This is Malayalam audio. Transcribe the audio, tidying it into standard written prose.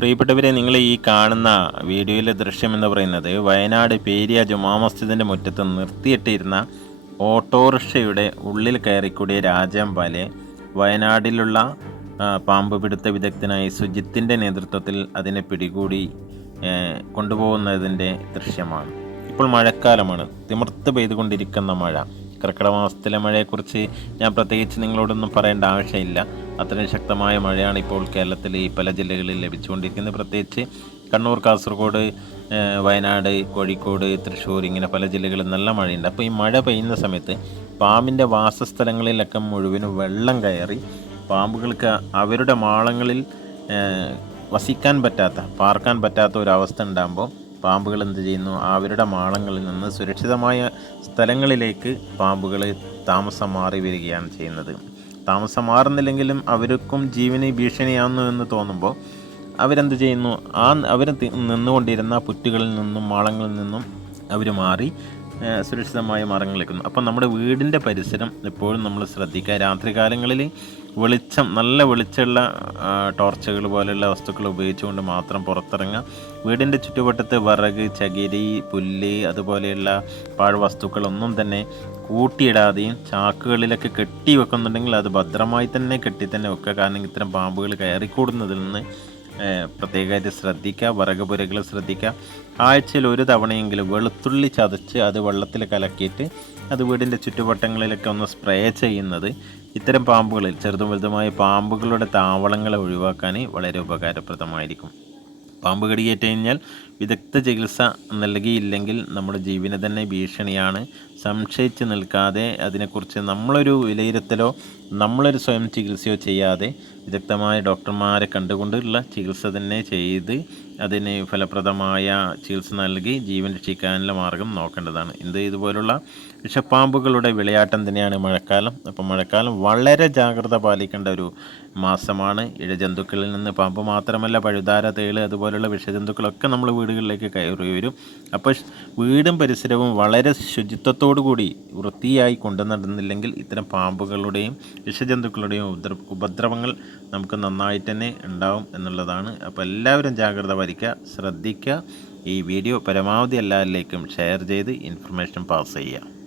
പ്രിയപ്പെട്ടവരെ, നിങ്ങൾ ഈ കാണുന്ന വീഡിയോയിലെ ദൃശ്യം എന്ന് പറയുന്നത് വയനാട് പേരിയ ജുമാ മസ്ജിദിൻ്റെ മുറ്റത്ത് നിർത്തിയിട്ടിരുന്ന ഓട്ടോറിക്ഷയുടെ ഉള്ളിൽ കയറിക്കൂടിയ രാജാമ്പാലെ വയനാട്ടിലുള്ള പാമ്പ് പിടുത്ത വിദഗ്ധനായ സുജിത്തിൻ്റെ നേതൃത്വത്തിൽ അതിനെ പിടികൂടി കൊണ്ടുപോകുന്നതിൻ്റെ ദൃശ്യമാണ്. ഇപ്പോൾ മഴക്കാലമാണ്, തിമിർത്ത് പെയ്തുകൊണ്ടിരിക്കുന്ന മഴ. കർക്കിടക മാസത്തിലെ മഴയെക്കുറിച്ച് ഞാൻ പ്രത്യേകിച്ച് നിങ്ങളോടൊന്നും പറയേണ്ട ആവശ്യമില്ല. അത്രയും ശക്തമായ മഴയാണ് ഇപ്പോൾ കേരളത്തിൽ ഈ പല ജില്ലകളിൽ ലഭിച്ചുകൊണ്ടിരിക്കുന്നത്. പ്രത്യേകിച്ച് കണ്ണൂർ, കാസർഗോഡ്, വയനാട്, കോഴിക്കോട്, തൃശ്ശൂർ, ഇങ്ങനെ പല ജില്ലകളിൽ നല്ല മഴയുണ്ട്. അപ്പോൾ ഈ മഴ പെയ്യുന്ന സമയത്ത് പാമ്പിൻ്റെ വാസസ്ഥലങ്ങളിലൊക്കെ മുഴുവനും വെള്ളം കയറി പാമ്പുകൾക്ക് അവരുടെ മാളങ്ങളിൽ വസിക്കാൻ പറ്റാത്ത, പാർക്കാൻ പറ്റാത്ത ഒരവസ്ഥ ഉണ്ടാകുമ്പോൾ പാമ്പുകൾ എന്ത് ചെയ്യുന്നു, അവരുടെ മാളങ്ങളിൽ നിന്ന് സുരക്ഷിതമായ സ്ഥലങ്ങളിലേക്ക് പാമ്പുകൾ താമസം മാറി വരികയാണ് ചെയ്യുന്നത്. താമസം മാറുന്നില്ലെങ്കിലും അവർക്കും ജീവന് ഭീഷണിയാവുന്നു എന്ന് തോന്നുമ്പോൾ അവരെന്ത് ചെയ്യുന്നു, അവർ നിന്നുകൊണ്ടിരുന്ന പുറ്റുകളിൽ നിന്നും മാളങ്ങളിൽ നിന്നും അവർ മാറി സുരക്ഷിതമായ മാർഗങ്ങളിലേക്ക്. അപ്പം നമ്മുടെ വീടിൻ്റെ പരിസരം എപ്പോഴും നമ്മൾ ശ്രദ്ധിക്കുക. രാത്രി കാലങ്ങളിൽ വെളിച്ചം, നല്ല വെളിച്ചമുള്ള ടോർച്ചുകൾ പോലെയുള്ള വസ്തുക്കൾ ഉപയോഗിച്ചുകൊണ്ട് മാത്രം പുറത്തിറങ്ങുക. വീടിൻ്റെ ചുറ്റുവട്ടത്ത് വിറക്, ചകിരി, പുല്ല്, അതുപോലെയുള്ള പാഴ്വസ്തുക്കളൊന്നും തന്നെ കൂട്ടിയിടാതെയും ചാക്കുകളിലൊക്കെ കെട്ടി വെക്കുന്നുണ്ടെങ്കിൽ അത് ഭദ്രമായി തന്നെ കെട്ടി തന്നെ വെക്കുക. കാരണം ഇത്തരം പാമ്പുകൾ കയറിക്കൂടുന്നതിൽ നിന്ന് പ്രത്യേകമായിട്ട് ശ്രദ്ധിക്കുക. വിറക് പുരകൾ ശ്രദ്ധിക്കുക. ആഴ്ചയിൽ ഒരു തവണയെങ്കിലും വെളുത്തുള്ളി ചതച്ച് അത് വെള്ളത്തിൽ കലക്കിയിട്ട് അത് വീടിൻ്റെ ചുറ്റുവട്ടങ്ങളിലൊക്കെ ഒന്ന് സ്പ്രേ ചെയ്യുന്നത് ഇത്തരം പാമ്പുകളിൽ, ചെറുതും വലുതുമായ പാമ്പുകളുടെ താവളങ്ങളെ ഒഴിവാക്കാൻ വളരെ ഉപകാരപ്രദമായിരിക്കും. പാമ്പ് കടിയേറ്റ് കഴിഞ്ഞാൽ വിദഗ്ധ ചികിത്സ നൽകിയില്ലെങ്കിൽ നമ്മുടെ ജീവന് തന്നെ ഭീഷണിയാണ്. സംശയിച്ച് നിൽക്കാതെ അതിനെക്കുറിച്ച് നമ്മളൊരു വിലയിരുത്തലോ നമ്മളൊരു സ്വയം ചികിത്സയോ ചെയ്യാതെ വിദഗ്ധമായ ഡോക്ടർമാരെ കണ്ടുകൊണ്ടുള്ള ചികിത്സ തന്നെ ചെയ്ത് അതിന് ഫലപ്രദമായ ചികിത്സ നൽകി ജീവൻ രക്ഷിക്കാനുള്ള മാർഗം നോക്കേണ്ടതാണ്. ഇതുപോലുള്ള വിഷപ്പാമ്പുകളുടെ വിളയാട്ടം തന്നെയാണ് മഴക്കാലം. അപ്പോൾ മഴക്കാലം വളരെ ജാഗ്രത പാലിക്കേണ്ട ഒരു മാസമാണ്. ഇഴജന്തുക്കളിൽ നിന്ന് പാമ്പ് മാത്രമല്ല, പഴുതാര, തേള്, അതുപോലുള്ള വിഷജന്തുക്കളൊക്കെ നമ്മൾ വീടുകളിലേക്ക് കയറി വരും. അപ്പോൾ വീടും പരിസരവും വളരെ ശുചിത്വത്തോടു കൂടി വൃത്തിയായി കൊണ്ടുനടന്നില്ലെങ്കിൽ ഇത്തരം പാമ്പുകളുടെയും വിഷജന്തുക്കളുടെയും ഉപദ്രവങ്ങൾ നമുക്ക് നന്നായിട്ട് തന്നെ ഉണ്ടാവും എന്നുള്ളതാണ്. അപ്പോൾ എല്ലാവരും ജാഗ്രത പാലിക്കുക, ശ്രദ്ധിക്കുക. ഈ വീഡിയോ പരമാവധി എല്ലാവരിലേക്കും ഷെയർ ചെയ്ത് ഇൻഫർമേഷൻ പാസ് ചെയ്യുക.